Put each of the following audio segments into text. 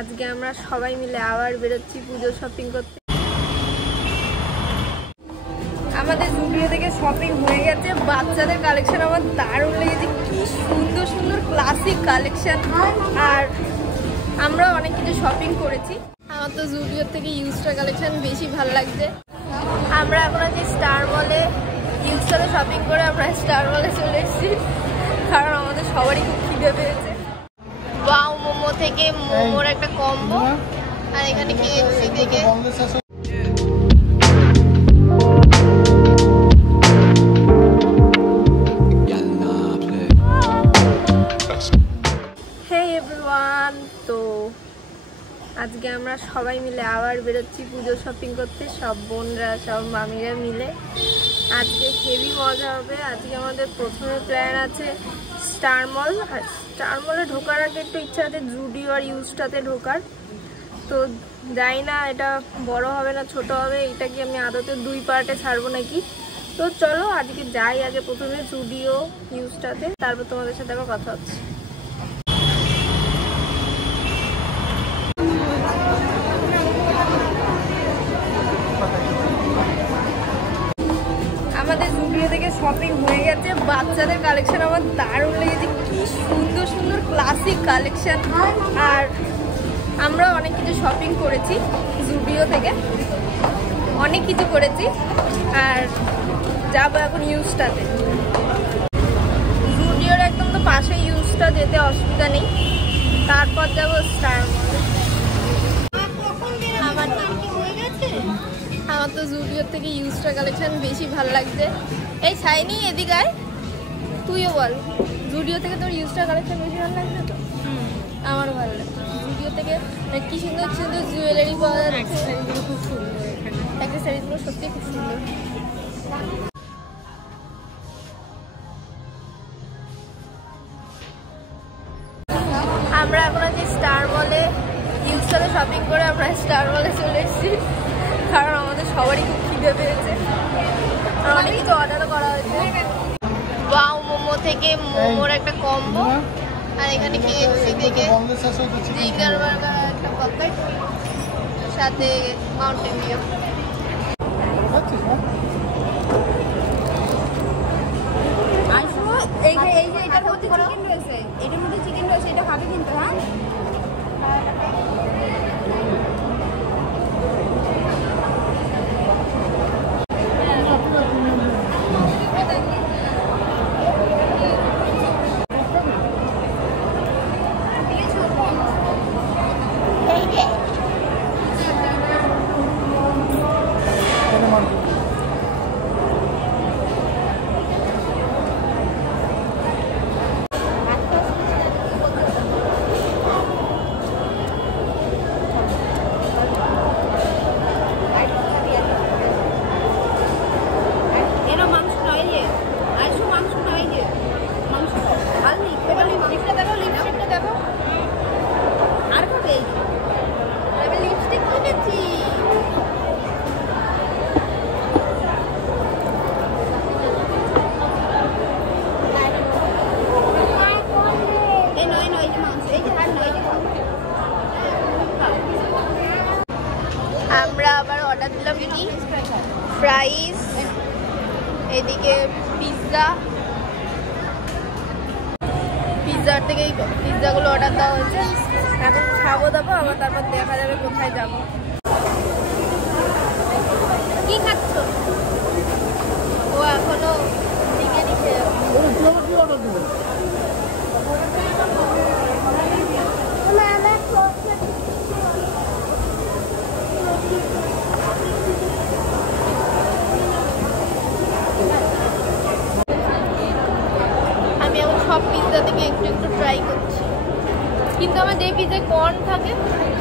আজকে আমরা সবাই মিলে আবার বেরোচ্ছি পুজো শপিং করতে। আমাদের জুডিও থেকে শপিং হয়ে গেছে। বাচ্চাদের কালেকশন আমার দারুণ লেগেছে, কি সুন্দর সুন্দর ক্লাসিক কালেকশন। আর আমরা অনেক কিছু শপিং করেছি। আমার তো জুডিও থেকে ইউজটা কালেকশন বেশি ভালো লাগছে। আমরা এখন আছি স্টার মলে। ইউজটাতে শপিং করে আমরা স্টার মলে চলে এসেছি, কারণ আমাদের সবারই খুব খিদে পেয়েছে। ওয়াও মোমো থেকে মোমোর একটা কম্বো, আর এখানে KFC থেকে Hey everyone, তো আজকে আমরা সবাই মিলে আবার বেরোচ্ছি পুজো শপিং করতে, সব বোনরা সব মামিরা মিলে। আজকে হেভি মজা হবে। আজকে আমাদের প্রথমে প্ল্যান আছে স্টার মল। আর স্টার মলে ঢোকার আগে একটু ইচ্ছা আছে জুডিও আর ইউজটাতে ঢোকার। তো যাই না এটা বড় হবে না ছোট হবে, এটা কি আমি আদতে দুই পার্টে ছাড়বো নাকি। তো চলো আজকে যাই, আগে প্রথমে জুডিও ইউজটাতে, তারপর তোমাদের সাথে আবার কথা হচ্ছে। আমাদের জুডিও থেকে শপিং হয়ে গেছে। বাচ্চাদের কালেকশন আমার দারুণ লেগেছে, কি সুন্দর সুন্দর ক্লাসিক কালেকশন। আর আমরা অনেক কিছু শপিং করেছি জুডিও থেকে, অনেক কিছু করেছি। আর যাবো এখন ইউজটাতে। জুডিওর একদম তো পাশে ইউজটা, যেতে অসুবিধা নেই। তারপর যাবো স্টার মলে। আমার তো জুডিওর থেকে ইউজটা কালেকশন বেশি ভালো লাগছে। এই ছাইনি এদিকে আয়, তুইও বল জুডিও থেকে তোর ইউজটা কালেকশন বেশি ভালো লাগছে? তো আমারও ভালো লাগছে। জুডিও থেকে কি সুন্দর সুন্দর জুয়েলারি পাওয়া যাচ্ছে, খুব সুন্দর। অ্যাক্সেসরিজগুলো সত্যি খুব সুন্দর। আমরা এখন আছি স্টার মলে। ইউজটাতে শপিং করে আমরা স্টার মলে চলে এসেছি, কারণ আমাদের সবারই খুব খিদে পেয়েছে। আর অনেক কিছু অর্ডারও করা হয়েছে। ওয়াও মোমো থেকে মোমোর একটা কম্বো, আর এখানে KFC থেকে জিঙ্গার বার্গার একটা ককটেল, সাথে মাউন্টেন ডিউ। এই যে এটার মধ্যে চিকেন রয়েছে, এটার মধ্যে চিকেন রয়েছে, এটা খাবে কিন্তু। হ্যাঁ আমরা আবার অর্ডার দিলাম কি ফ্রাইস, এদিকে পিৎজার থেকে এই পিৎজাগুলো অর্ডার দেওয়া হয়েছে। এখন খাবো দাবো, আবার তারপর দেখা যাবে কোথায় যাবো। কি খাচ্ছ? ও এখনো চিকেনই খেয়ে সব পিৎজা থেকে একটু একটু ট্রাই করছি, কিন্তু আমার যে পিৎজায় কর্ন থাকে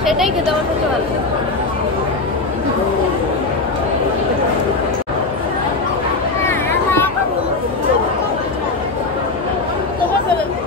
সেটাই খেতে আমার সবচেয়ে ভালো লাগে। তোমার ভালো লাগে?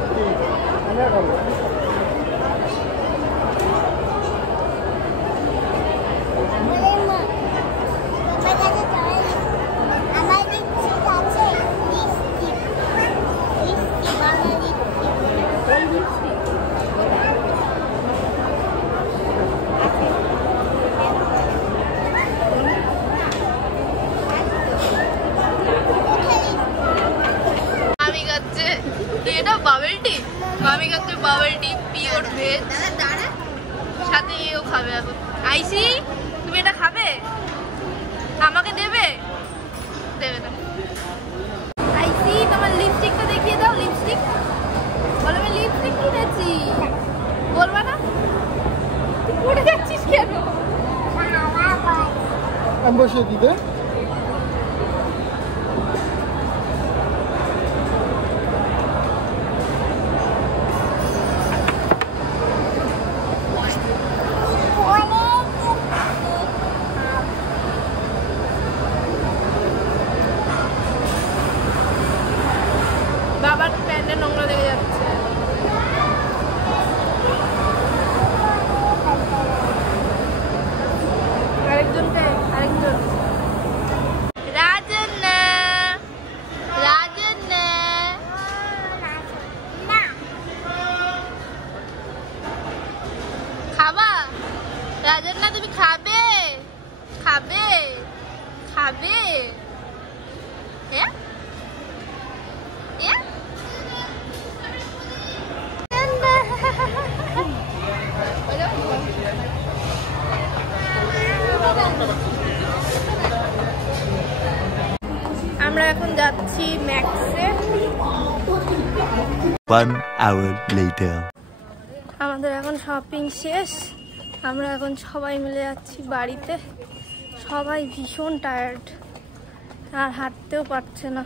ভেজ সাথে এও খাবে। এখন আইসি তুমি এটা খাবে? আমাকে দেবে? দেবে না। আইসি তোমার লিপস্টিকটা দেখিয়ে দাও। লিপস্টিক বলো, আমি লিপস্টিক কিনেছি। বলবা না? তুই পড়ে যাচ্ছিস কেন? আমি বসিয়ে দিতে। বাবার প্যান্টে নোংরা লেগে যাচ্ছে। আরেকজন রাজন্না রাজন্না খাবা? রাজন্না তুমি খাবে? খাবে? খাবে? হ্যাঁ আমরা এখন যাচ্ছি ম্যাক্সে। 1 hour later. আমাদের এখন শপিং শেষ। আমরা এখন সবাই মিলে যাচ্ছি বাড়িতে। সবাই ভীষণ টায়ার্ড, আর হাঁটতেও পারছে না।